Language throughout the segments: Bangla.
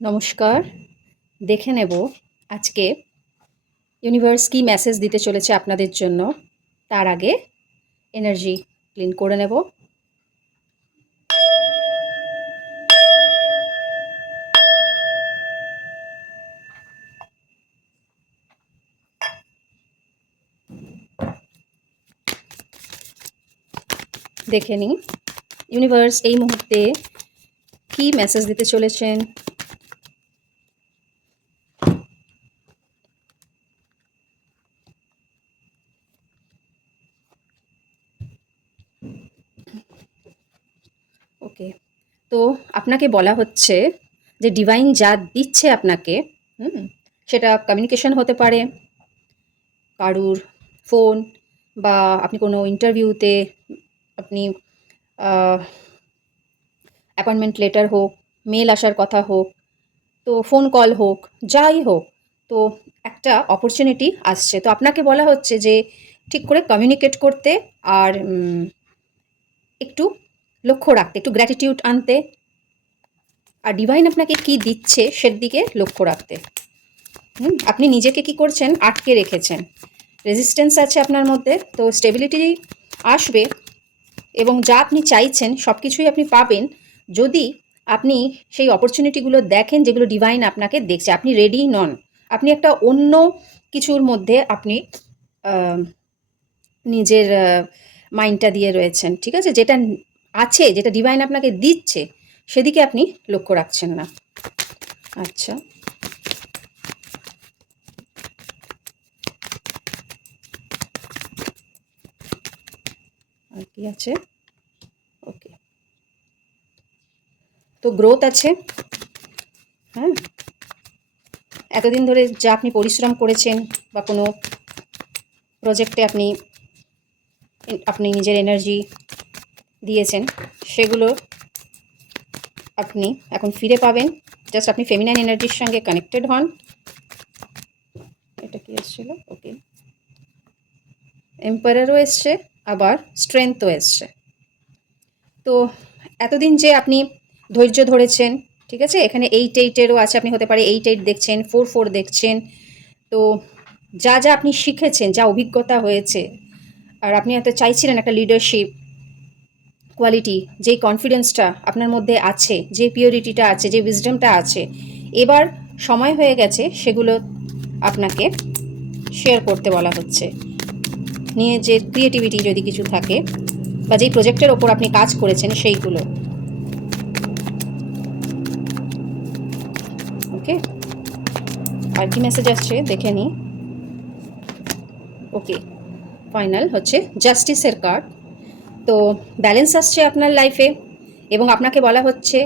নমস্কার। দেখে নেব আজকে ইউনিভার্স কী মেসেজ দিতে চলেছে আপনাদের জন্য। তার আগে এনার্জি ক্লিন করে নেব। দেখে নিই ইউনিভার্স এই মুহূর্তে কী মেসেজ দিতে চলেছেন। ওকে, তো আপনাকে বলা হচ্ছে যে ডিভাইন যা দিচ্ছে আপনাকে, সেটা কমিউনিকেশন হতে পারে, কারুর ফোন, বা আপনি কোনো ইন্টারভিউতে আপনি অ্যাপয়েন্টমেন্ট লেটার হোক, মেল আসার কথা হোক, তো ফোন কল হোক, যাই হোক, তো একটা অপরচুনিটি আসছে। তো আপনাকে বলা হচ্ছে যে ঠিক করে কমিউনিকেট করতে, আর একটু লক্ষ্য রাখতে, একটু গ্র্যাটিটিউড আনতে, আর ডিভাইন আপনাকে কি দিচ্ছে সেদিকে লক্ষ্য রাখতে। আপনি নিজেকে কি করছেন, আটকে রেখেছেন, রেজিস্ট্যান্স আছে আপনার মধ্যে, তো স্টেবিলিটি আসবে এবং যা আপনি চাইছেন সব কিছুই আপনি পাবেন যদি আপনি সেই অপরচুনিটিগুলো দেখেন যেগুলো ডিভাইন আপনাকে দেখছে। আপনি রেডি নন, আপনি একটা অন্য কিছুর মধ্যে আপনি নিজের মাইন্ডটা দিয়ে রয়েছেন, ঠিক আছে? যেটা আছে, যেটা ডিভাইন আপনাকে দিচ্ছে, সেদিকে আপনি লক্ষ্য রাখছেন না। আচ্ছা, আর কি আছে? ওকে, তো গ্রোথ আছে। হ্যাঁ, এতদিন ধরে যা আপনি পরিশ্রম করেছেন বা কোনো প্রজেক্টে আপনি আপনি নিজের এনার্জি দিয়েছেন, সেগুলো আপনি এখন ফিরে পাবেন। জাস্ট আপনি ফেমিনাইন এনার্জির সঙ্গে কানেক্টেড হন। এটা কি এসেছিল? ওকে, এম্পায়ারও এসছে, আবার স্ট্রেংথও এসছে। তো এতদিন যে আপনি ধৈর্য ধরেছেন, ঠিক আছে, এখানে 8-8-এরও আছে, আপনি হতে পারে 8-8 দেখছেন, 4-4 দেখছেন। তো যা যা আপনি শিখেছেন, যা অভিজ্ঞতা হয়েছে, আর আপনি হয়তো চাইছিলেন একটা লিডারশিপ কোয়ালিটি, যেই কনফিডেন্সটা আপনার মধ্যে আছে, যে পিওরিটিটা আছে, যে উইজডমটা আছে, এবার সময় হয়ে গেছে সেগুলো আপনাকে শেয়ার করতে বলা হচ্ছে। নিয়ে যে ক্রিয়েটিভিটি যদি কিছু থাকে, বা যেই প্রজেক্টের ওপর আপনি কাজ করেছেন সেইগুলো। ওকে, আর কি মেসেজ আসছে দেখে নিই। ওকে, ফাইনাল হচ্ছে জাস্টিসের কার্ড। তো ব্যালেন্স আসছে আপনার লাইফে, এবং আপনাকে বলা হচ্ছে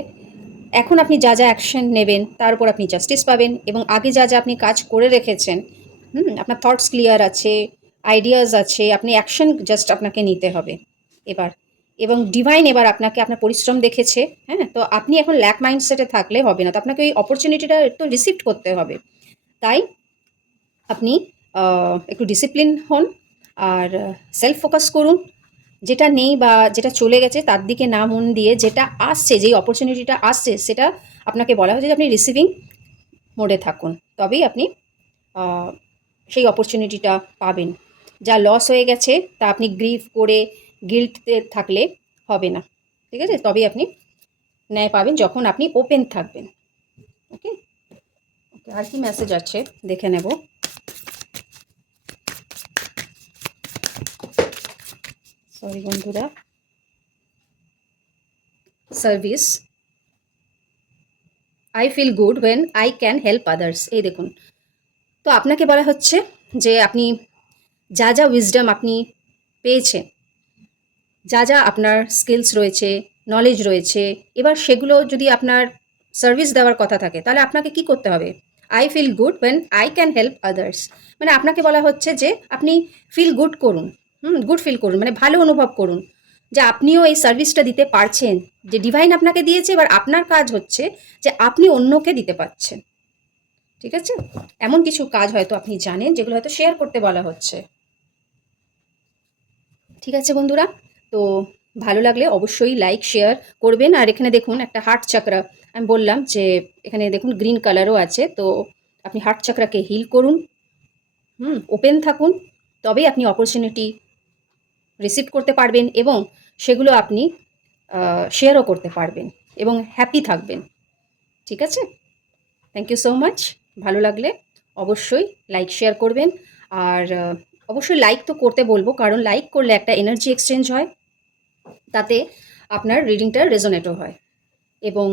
এখন আপনি যা যা অ্যাকশন নেবেন তার উপর আপনি জাস্টিস পাবেন, এবং আগে যা যা আপনি কাজ করে রেখেছেন, আপনার থটস ক্লিয়ার আছে, আইডিয়াস আছে, আপনি অ্যাকশন জাস্ট আপনাকে নিতে হবে এবার। এবং ডিভাইন এবার আপনাকে আপনার পরিশ্রম দেখেছে। হ্যাঁ, তো আপনি এখন ল্যাক মাইন্ডসেটে থাকলে হবে না, তো আপনাকে ওই অপরচুনিটিটা একটু রিসিভ করতে হবে। তাই আপনি একটু ডিসিপ্লিন হন, আর সেলফ ফোকাস করুন। যেটা নেই বা যেটা চলে গেছে তার দিকে না মন দিয়ে, যেটা আসছে, যেই অপরচুনিটিটা আসছে, সেটা আপনাকে বলা হয়েছে যে আপনি রিসিভিং মোডে থাকুন, তবেই আপনি সেই অপরচুনিটিটা পাবেন। যা লস হয়ে গেছে তা আপনি গ্রিভ করে গিল্টতে থাকলে হবে না, ঠিক আছে? তবেই আপনি ন্যায় পাবেন যখন আপনি ওপেন থাকবেন। ওকে, ওকে, আর কি মেসেজ আছে দেখে নেব। সরি বন্ধুরা, service, I feel good when I can help others. এই দেখুন, তো আপনাকে বলা হচ্ছে যে আপনি যা যা উইজডম আপনি পেয়েছেন, যা যা আপনার স্কিলস রয়েছে, নলেজ রয়েছে, এবার সেগুলো যদি আপনার সার্ভিস দেওয়ার কথা থাকে, তাহলে আপনাকে কি করতে হবে? I feel good when I can help others. মানে আপনাকে বলা হচ্ছে যে আপনি ফিল গুড করুন, গুড ফিল করুন, মানে ভালো অনুভব করুন যে আপনিও এই সার্ভিসটা দিতে পারছেন, যে ডিভাইন আপনাকে দিয়েছে। এবার আপনার কাজ হচ্ছে যে আপনি অন্যকে দিতে পারছেন, ঠিক আছে? এমন কিছু কাজ হয়তো আপনি জানেন যেগুলো হয়তো শেয়ার করতে বলা হচ্ছে। ঠিক আছে বন্ধুরা, তো ভালো লাগলে অবশ্যই লাইক শেয়ার করবেন। আর এখানে দেখুন একটা হার্ট চাকরা, আমি বললাম যে এখানে দেখুন গ্রিন কালারও আছে, তো আপনি হার্ট চাকরাকে হিল করুন, ওপেন থাকুন, তবেই আপনি অপরচুনিটি রিসিভ করতে পারবেন এবং সেগুলো আপনি শেয়ারও করতে পারবেন এবং হ্যাপি থাকবেন। ঠিক আছে? Thank you so much. ভালো লাগলে অবশ্যই লাইক শেয়ার করবেন। আর অবশ্যই লাইক তো করতে বলবো, কারণ লাইক করলে একটা এনার্জি এক্সচেঞ্জ হয়, তাতে আপনার রিডিংটা রেজোনেটও হয়। এবং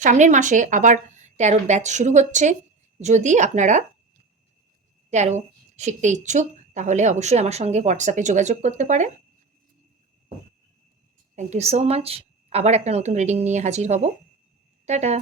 সামনের মাসে আবার ট্যারোর ব্যাচ শুরু হচ্ছে। যদি আপনারা ট্যারো শিখতে ইচ্ছুক, তাহলে অবশ্যই আমার সঙ্গে হোয়াটসঅ্যাপে যোগাযোগ করতে পারেন। Thank you so much. আবার একটা নতুন রিডিং নিয়ে হাজির হব। টাটা।